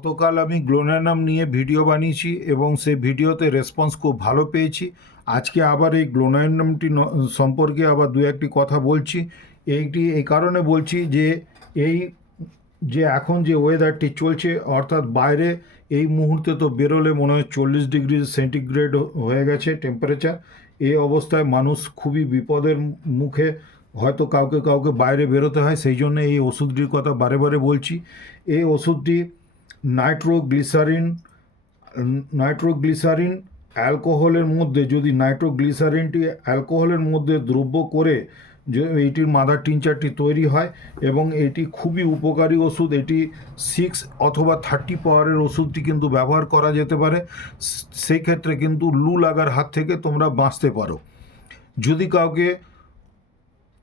গতকাল আমি গ্লোনানাম নিয়ে ভিডিও বানিয়েছি এবং সেই ভিডিওতে রেসপন্স খুব ভালো পেয়েছি। আজকে আবার এই গ্লোনানামটি সম্পর্কে আবার দু একটি কথা বলছি। এইটি এই কারণে বলছি যে এই যে এখন যে ওয়েদারটি চলছে, অর্থাৎ বাইরে এই মুহূর্তে তো বেরোলে মনে হয় 40 ডিগ্রি সেন্টিগ্রেড হয়ে গেছে টেম্পারেচার। এই অবস্থায় মানুষ খুবই বিপদের মুখে, হয়তো কাউকে কাউকে বাইরে বেরোতে হয়। সেই জন্য এই ওষুধটির কথা বারে বারে বলছি। এই ওষুধটি নাইট্রোগ্লিসারিন নাইট্রোগ্লিসারিন অ্যালকোহলের মধ্যে, যদি নাইট্রোগ্লিসারিনটি অ্যালকোহলের মধ্যে দ্রব্য করে যে এইটির মাদার টিনচারটি তৈরি হয় এবং এটি খুবই উপকারী ওষুধ। এটি 6 অথবা 30 পাওয়ারের ওষুধটি কিন্তু ব্যবহার করা যেতে পারে। সেই ক্ষেত্রে কিন্তু লু লাগার হাত থেকে তোমরা বাঁচতে পারো। যদি কাউকে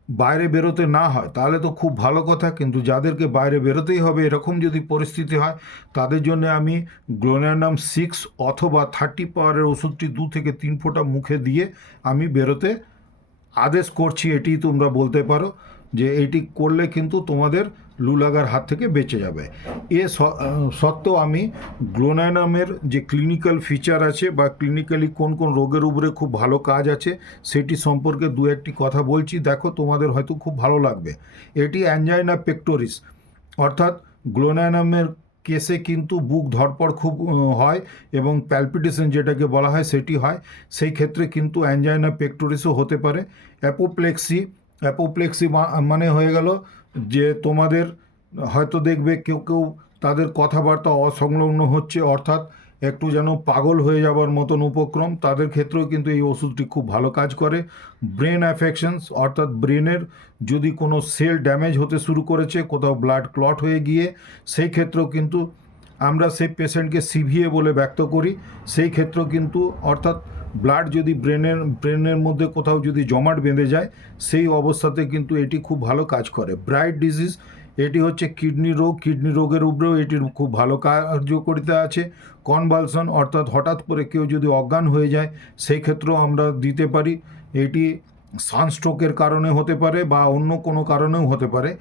বাইরে বেরোতে না হয় তাহলে তো খুব ভালো কথা, কিন্তু যাদেরকে বাইরে বেরোতেই হবে এরকম যদি পরিস্থিতি হয় তাদের জন্য আমি গ্লোনানাম 6 অথবা 30 পাওয়ারের ওষুধটি 2 থেকে 3 ফোঁটা মুখে দিয়ে আমি বেরোতে আদেশ করছি। এটি তোমরা বলতে পারো যে এটি করলে কিন্তু তোমাদের লু লাগার হাত থেকে বেঁচে যাবে। সত্ত্বেও আমি গ্লোনানামের যে ক্লিনিক্যাল ফিচার আছে বা ক্লিনিক্যালি কোন কোন রোগের উপরে খুব ভালো কাজ আছে সেটি সম্পর্কে দু একটি কথা বলছি। দেখো, তোমাদের হয়তো খুব ভালো লাগবে। এটি অ্যাঞ্জাইনা পেক্টোরিস, অর্থাৎ গ্লোনানামের কেসে কিন্তু বুক ধড়পড় খুব হয় এবং প্যালপিটেশন যেটাকে বলা হয় সেটি হয়। সেই ক্ষেত্রে কিন্তু অ্যাঞ্জাইনা পেক্টোরিসও হতে পারে। অ্যাপোপ্লেক্সি মানে হয়ে গেল যে তোমাদের হয়তো দেখবে কেউ কেউ তাদের কথাবার্তা অসংলগ্ন হচ্ছে, অর্থাৎ একটু যেন পাগল হয়ে যাবার মতন উপক্রম, তাদের ক্ষেত্রেও কিন্তু এই ওষুধটি খুব ভালো কাজ করে। ব্রেন অ্যাফেকশনস, অর্থাৎ ব্রেনের যদি কোনো সেল ড্যামেজ হতে শুরু করেছে, কোথাও ব্লাড ক্লট হয়ে গিয়ে, সেই ক্ষেত্রেও কিন্তু আমরা সেই পেশেন্টকে সিভিএ বলে ব্যক্ত করি। সেই ক্ষেত্রেও কিন্তু, অর্থাৎ ব্লাড যদি ব্রেনের মধ্যে কোথাও যদি জমাট বেঁধে যায়, সেই অবস্থাতে কিন্তু এটি খুব ভালো কাজ করে। ব্রাইট ডিজিজ, এটি হচ্ছে কিডনি রোগের উপরেও এটির খুব ভালো কার্যকারিতা আছে। কনভালশন, অর্থাৎ হঠাৎ করে কেউ যদি অজ্ঞান হয়ে যায় সেই ক্ষেত্রেও আমরা দিতে পারি। এটি সানস্ট্রোকের কারণে হতে পারে বা অন্য কোনো কারণেও হতে পারে।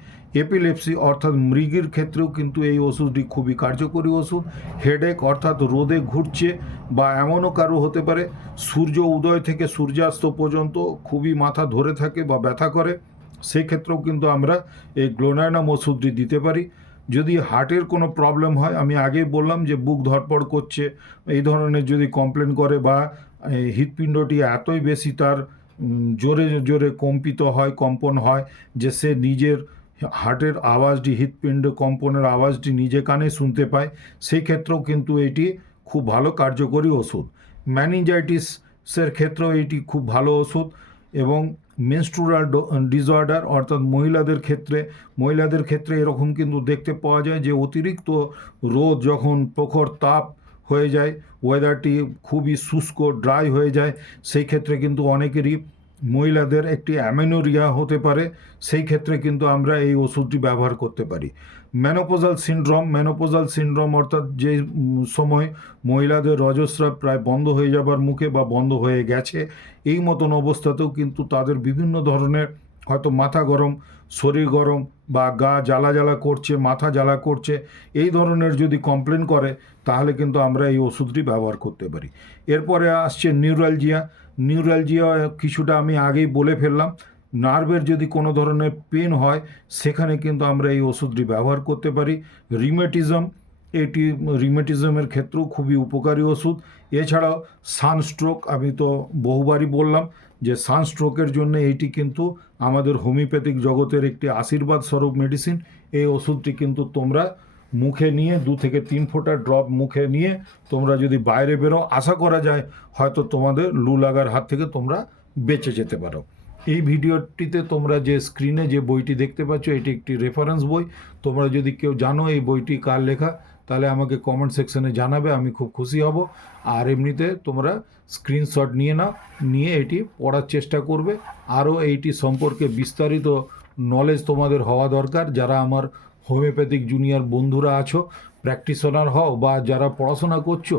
এপিলেপসি, অর্থাৎ মৃগীর ক্ষেত্রেও কিন্তু এই ওষুধটি খুবই কার্যকরী ওষুধ। হেডেক, অর্থাৎ রোদে ঘুরছে বা এমনও কারো হতে পারে সূর্য উদয় থেকে সূর্যাস্ত পর্যন্ত খুবই মাথা ধরে থাকে বা ব্যথা করে, সেই ক্ষেত্রেও কিন্তু আমরা এই গ্লোনানাম ওষুধটি দিতে পারি। যদি হার্টের কোনো প্রবলেম হয়, আমি আগেই বললাম যে বুক ধড়পড় করছে, এই ধরনের যদি কমপ্লেন করে বা হৃৎপিণ্ডটি এতই বেশি তার জোরে জোরে কম্পন হয় যে সে নিজের হার্টের আওয়াজটি, হৃৎপিণ্ড কম্পনের আওয়াজটি নিজে কানে শুনতে পায়, সেই ক্ষেত্রেও কিন্তু এটি খুব ভালো কার্যকরী ওষুধ। ম্যানিনজাইটিসের ক্ষেত্রেও এটি খুব ভালো ওষুধ। এবং মেনস্ট্রুয়াল ডিসঅর্ডার, অর্থাৎ মহিলাদের ক্ষেত্রে এরকম কিন্তু দেখতে পাওয়া যায় যে অতিরিক্ত রোদ যখন প্রখর তাপ হয়ে যায়, ওয়েদারটি খুবই শুষ্ক ড্রাই হয়ে যায়, সেই ক্ষেত্রে কিন্তু অনেকেরই মহিলাদের একটি অ্যামেনোরিয়া হতে পারে। সেই ক্ষেত্রে কিন্তু আমরা এই ওষুধটি ব্যবহার করতে পারি। মেনোপজাল সিনড্রোম, অর্থাৎ যে সময় মহিলাদের রজস্রাব প্রায় বন্ধ হয়ে যাবার মুখে বা বন্ধ হয়ে গেছে, এই মতন অবস্থাতেও কিন্তু তাদের বিভিন্ন ধরনের হয়তো মাথা গরম, শরীর গরম বা গা জ্বালা জ্বালা করছে, মাথা জ্বালা করছে, এই ধরনের যদি কমপ্লেন করে তাহলে কিন্তু আমরা এই ওষুধটি ব্যবহার করতে পারি। এরপরে আসছে নিউরালজিয়া কিছুটা আমি আগেই বলে ফেললাম। নার্ভের যদি কোনো ধরনের পেন হয় সেখানে কিন্তু আমরা এই ওষুধটি ব্যবহার করতে পারি। রিমেটিজমের ক্ষেত্রেও খুবই উপকারী ওষুধ। এছাড়াও সানস্ট্রোক, আমি তো বহুবারই বললাম যে সানস্ট্রোকের জন্য এইটি কিন্তু আমাদের হোমিওপ্যাথিক জগতের একটি আশীর্বাদ স্বরূপ মেডিসিন। এই ওষুধটি কিন্তু তোমরা মুখে নিয়ে 2 থেকে 3 ফোঁটা ড্রপ মুখে নিয়ে তোমরা যদি বাইরে বেরো, আশা করা যায় হয়তো তোমাদের লু লাগার হাত থেকে তোমরা বেঁচে যেতে পারো। এই ভিডিওটিতে তোমরা যে স্ক্রিনে যে বইটি দেখতে পাচ্ছ এটি একটি রেফারেন্স বই। তোমরা যদি কেউ জানো এই বইটি কার লেখা তাহলে আমাকে কমেন্ট সেকশনে জানাবে, আমি খুব খুশি হব। আর এমনিতে তোমরা স্ক্রিনশট নিয়ে এটি পড়ার চেষ্টা করবে। আরও এইটি সম্পর্কে বিস্তারিত নলেজ তোমাদের হওয়া দরকার। যারা আমার হোমিওপ্যাথিক জুনিয়র বন্ধুরা আছো, প্র্যাকটিশনার হও বা যারা পড়াশোনা করছো,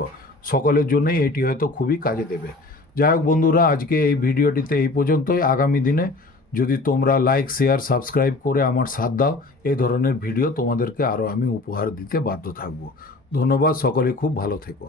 সকলের জন্যই এটি হয়তো খুবই কাজে দেবে। যাই হোক বন্ধুরা, আজকে এই ভিডিওটিতে এই পর্যন্তই। আগামী দিনে যদি তোমরা লাইক, শেয়ার, সাবস্ক্রাইব করে আমার সাথ দাও, এই ধরনের ভিডিও তোমাদেরকে আরও আমি উপহার দিতে বাধ্য থাকব। ধন্যবাদ, সকলে খুব ভালো থেকো।